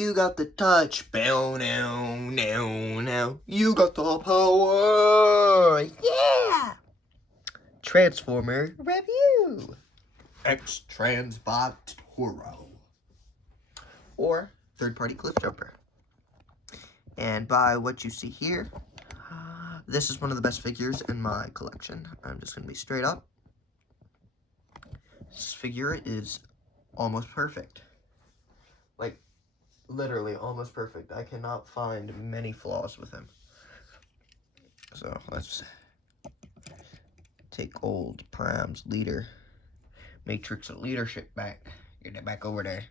You got the touch. Bow now, now, now. You got the power. Yeah. Transformer review. TransBot Tori. Or third-party cliff jumper. And by what you see here, this is one of the best figures in my collection. I'm just going to be straight up. This figure is almost perfect. Like, literally almost perfect. I cannot find many flaws with him. So, let's take old Prime's leader, Matrix of leadership back. Get it back over there.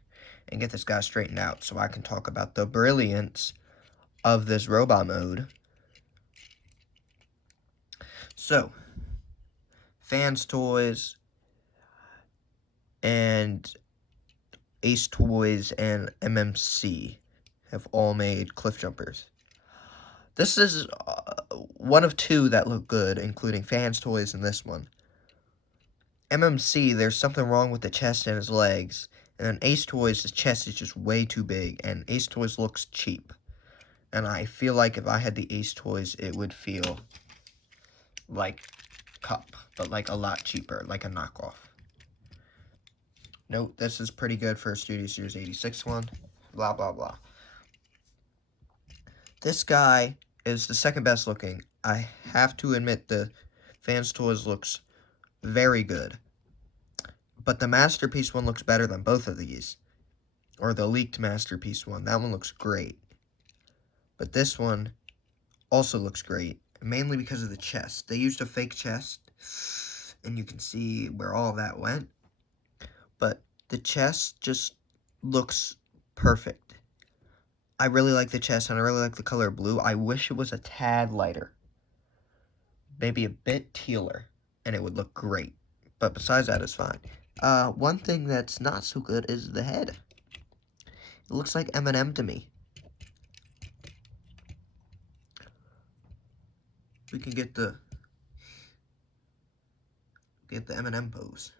And get this guy straightened out so I can talk about the brilliance of this robot mode. So, Fans Toys and Ace Toys and MMC have all made cliff jumpers. This is one of two that look good, including Fans Toys and this one. MMC, there's something wrong with the chest and his legs. And then Ace Toys, his chest is just way too big. And Ace Toys looks cheap. And I feel like if I had the Ace Toys, it would feel like Cup. But like a lot cheaper, like a knockoff. Note, this is pretty good for a Studio Series 86 one. Blah, blah, blah. This guy is the second best looking. I have to admit the Fans Toys looks very good. But the Masterpiece one looks better than both of these. Or the leaked Masterpiece one. That one looks great. But this one also looks great. Mainly because of the chest. They used a fake chest. And you can see where all that went. But the chest just looks perfect. I really like the chest and I really like the color blue. I wish it was a tad lighter. Maybe a bit tealer. And it would look great. But besides that, it's fine. One thing that's not so good is the head. It looks like M&M to me. We can get the M&M pose.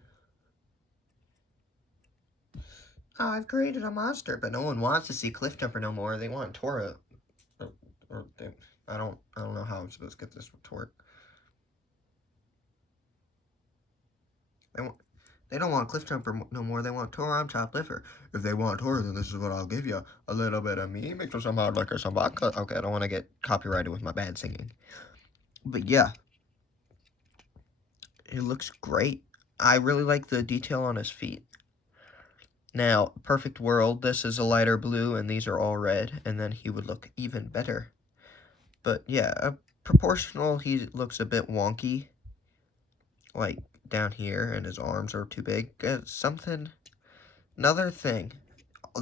Oh, I've created a monster, but no one wants to see Cliff Jumper no more. They want Tora. I don't know how I'm supposed to get this to work. They don't want Cliff Jumper no more. They want Tora on Chopped Liver. If they want Tora, then this is what I'll give you. A little bit of me, mix with some hard liquor, some vodka. Okay, I don't want to get copyrighted with my bad singing. But yeah. It looks great. I really like the detail on his feet. Now, Perfect World, this is a lighter blue, and these are all red, and then he would look even better. But yeah, proportional, he looks a bit wonky. Like, down here, and his arms are too big. Another thing,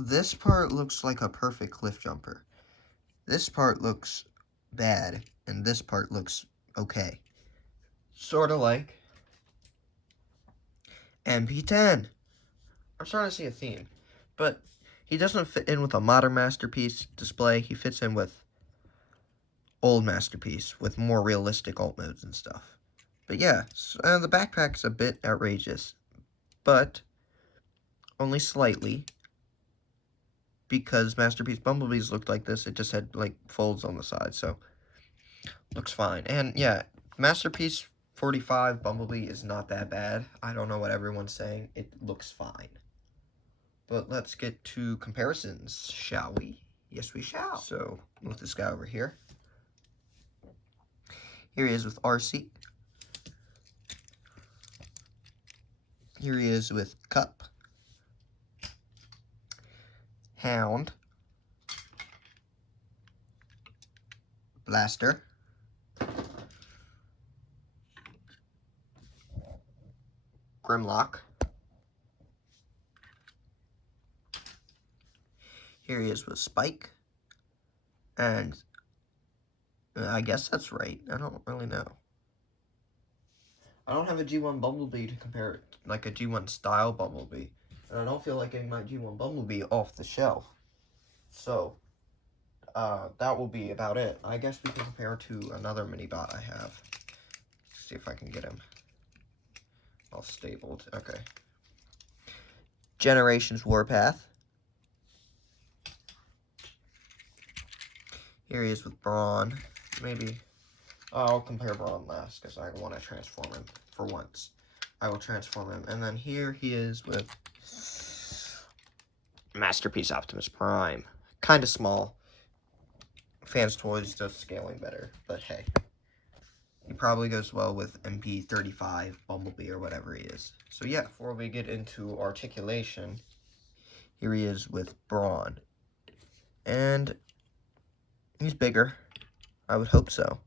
this part looks like a perfect cliff jumper. This part looks bad, and this part looks okay. Sort of like MP10. I'm starting to see a theme. But he doesn't fit in with a modern Masterpiece display. He fits in with old Masterpiece with more realistic alt modes and stuff. But yeah, the backpack's a bit outrageous. But only slightly. Because Masterpiece Bumblebees looked like this. It just had, like, folds on the side. So, looks fine. And yeah, Masterpiece 45 Bumblebee is not that bad. I don't know what everyone's saying. It looks fine. But let's get to comparisons, shall we? Yes, we shall. So, with this guy over here. Here he is with RC. Here he is with Cup. Hound. Blaster. Grimlock. Here he is with Spike. And I guess that's right. I don't really know. I don't have a G1 Bumblebee to compare it, like a G1 style Bumblebee. And I don't feel like getting my G1 Bumblebee off the shelf. So, that will be about it. I guess we can compare to another mini bot I have. Let's see if I can get him all stabled. Okay. Generations Warpath. Here he is with Brawn. Maybe I'll compare Brawn last because I want to transform him for once. I will transform him. And then here he is with Masterpiece Optimus Prime. Kind of small. Fans Toys does scaling better, but hey. He probably goes well with MP35, Bumblebee, or whatever he is. So yeah, before we get into articulation, here he is with Brawn. And he's bigger. I would hope so.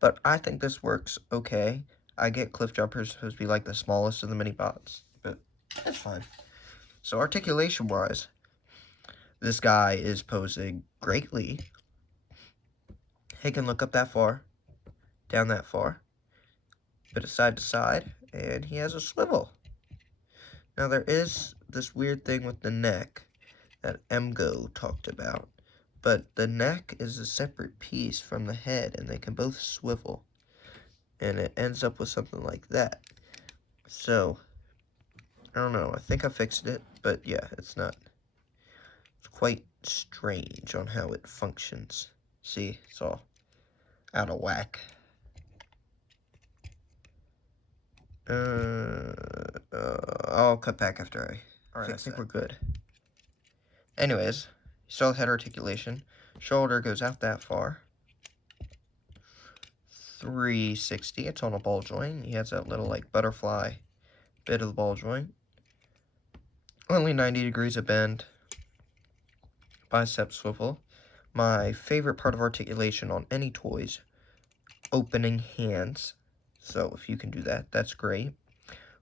But I think this works okay. I get Cliff Jumper's supposed to be like the smallest of the mini bots, but that's fine. So articulation-wise, this guy is posing greatly. He can look up that far, down that far, bit of side to side, and he has a swivel. Now there is this weird thing with the neck that MGO talked about, but the neck is a separate piece from the head, and they can both swivel, and it ends up with something like that. So, I don't know, I think I fixed it, but yeah, it's quite strange on how it functions. See, it's all out of whack. I'll cut back after I think we're good. Anyways, you saw the head articulation. Shoulder goes out that far. 360, it's on a ball joint. He has that little, like, butterfly bit of the ball joint. Only 90 degrees of bend. Bicep swivel. My favorite part of articulation on any toys, opening hands. So if you can do that, that's great.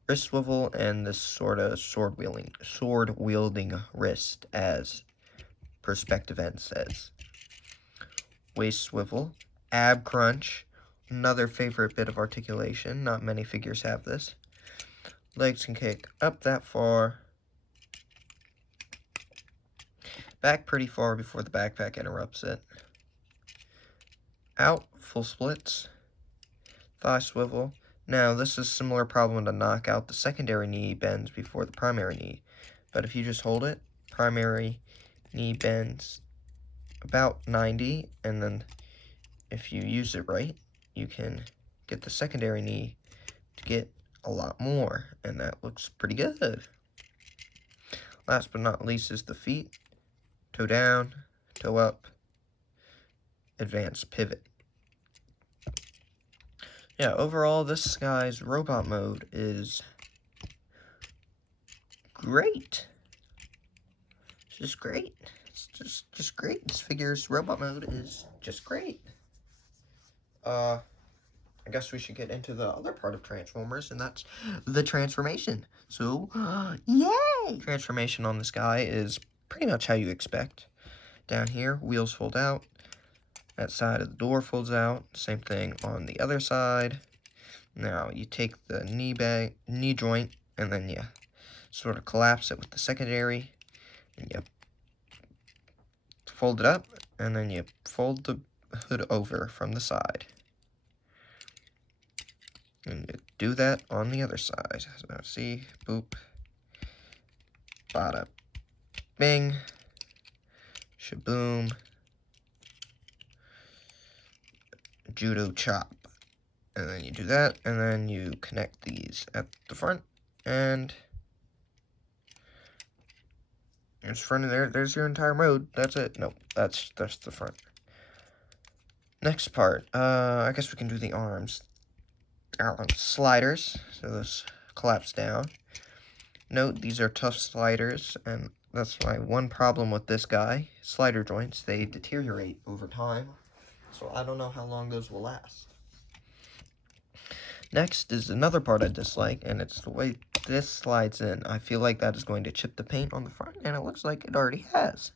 Wrist swivel and this sort of sword wielding wrist, as Perspective End says. Waist swivel, ab crunch, another favorite bit of articulation. Not many figures have this. Legs can kick up that far, back pretty far before the backpack interrupts it. Out, full splits, thigh swivel. Now, this is a similar problem to knockout. The secondary knee bends before the primary knee. But if you just hold it, primary knee bends about 90. And then if you use it right, you can get the secondary knee to get a lot more. And that looks pretty good. Last but not least is the feet. Toe down, toe up, advanced pivot. Yeah, overall, this guy's robot mode is great. It's just great. It's just great. This figure's robot mode is just great. I guess we should get into the other part of Transformers, and that's the transformation. So, yay! Transformation on this guy is pretty much how you expect. Down here, wheels fold out. That side of the door folds out. Same thing on the other side. Now, you take the knee joint, and then you sort of collapse it with the secondary. And you fold it up, and then you fold the hood over from the side. And you do that on the other side. So now see, boop, bada, bing, shaboom, judo chop. And then you do that, and then you connect these at the front, and there's front of there. There's your entire mode. That's it. Nope, that's the front. Next part, I guess we can do the arms. Sliders, so those collapse down. Note, these are tough sliders, and that's my one problem with this guy. Slider joints, they deteriorate over time, so I don't know how long those will last. Next is another part I dislike, and it's the way this slides in. I feel like that is going to chip the paint on the front, and it looks like it already has.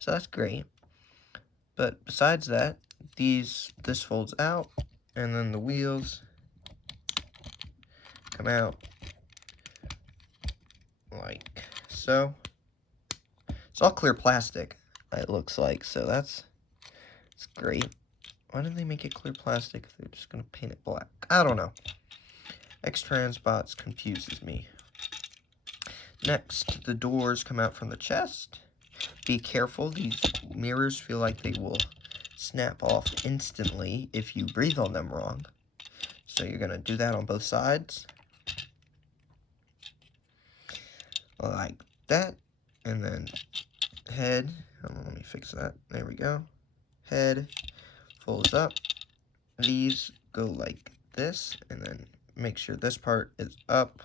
So that's great. But besides that, this folds out, and then the wheels come out like so. It's all clear plastic, it looks like, so it's great. Why did they make it clear plastic if they're just going to paint it black? I don't know. TransBots confuses me. Next, the doors come out from the chest. Be careful, these mirrors feel like they will snap off instantly if you breathe on them wrong. So you're going to do that on both sides. Like that. And then head. Let me fix that. There we go. Head folds up. These go like this. And then make sure this part is up.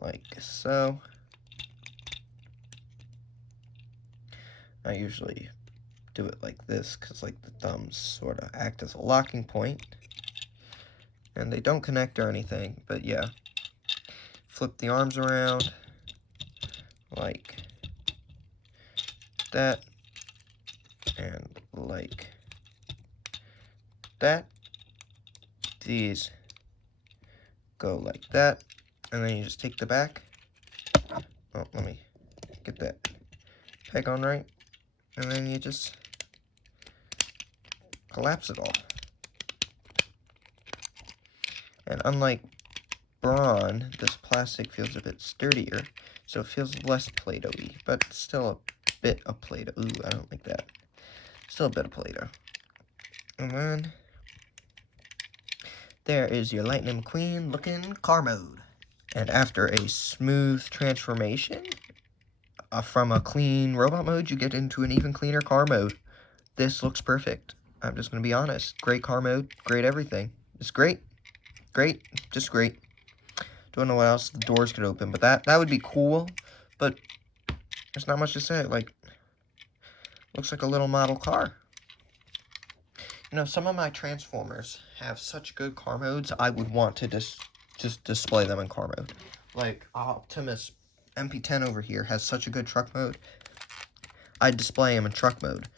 Like so. I usually do it like this because like the thumbs sort of act as a locking point. And they don't connect or anything, but yeah. Flip the arms around like that and like that. These go like that, and then you just take the back. Oh, let me get that peg on right, and then you just collapse it all. And unlike brawn, this plastic feels a bit sturdier, so it feels less Play-Doh-y, but still a bit of Play-Doh. Ooh, I don't like that. Still a bit of Play-Doh. And then there is your Lightning McQueen looking car mode. And after a smooth transformation from a clean robot mode, you get into an even cleaner car mode. This looks perfect. I'm just going to be honest. Great car mode. Great everything. It's great. Great. Just great. Don't know what else the doors could open, but that would be cool. But there's not much to say. Like, looks like a little model car. You know, some of my Transformers have such good car modes, I would want to just display them in car mode. Like, Optimus MP10 over here has such a good truck mode. I'd display him in truck mode.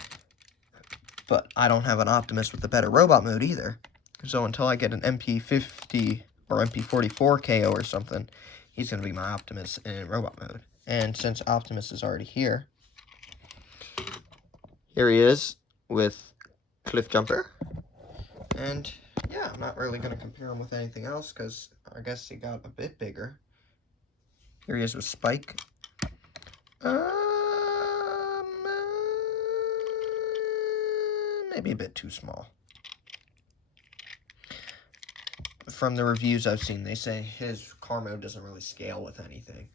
But I don't have an Optimus with a better robot mode either. So until I get an MP50 or MP44 KO or something, he's going to be my Optimus in robot mode. And since Optimus is already here he is with Cliff Jumper. And yeah, I'm not really going to compare him with anything else because I guess he got a bit bigger. Here he is with Spike. Maybe a bit too small. From the reviews I've seen, they say his car mode doesn't really scale with anything.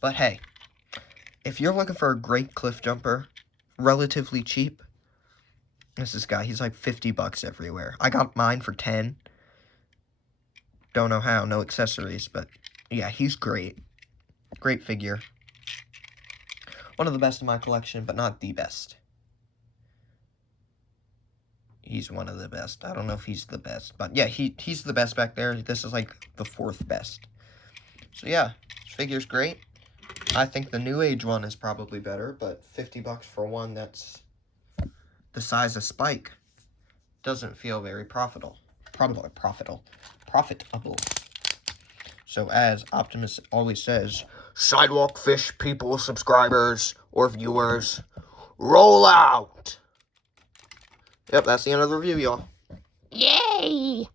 But hey, if you're looking for a great Cliff Jumper, relatively cheap, this guy. He's like 50 bucks everywhere. I got mine for 10. Don't know how, no accessories, but yeah, he's great. Great figure. One of the best in my collection, but not the best. He's one of the best. I don't know if he's the best, but yeah, he's the best back there. This is like the 4th best. So yeah, this figure's great. I think the New Age one is probably better, but 50 bucks for one that's the size of Spike doesn't feel very profitable. So as Optimus always says, sidewalk fish people, subscribers, or viewers, roll out! Yep, that's the end of the review, y'all. Yay!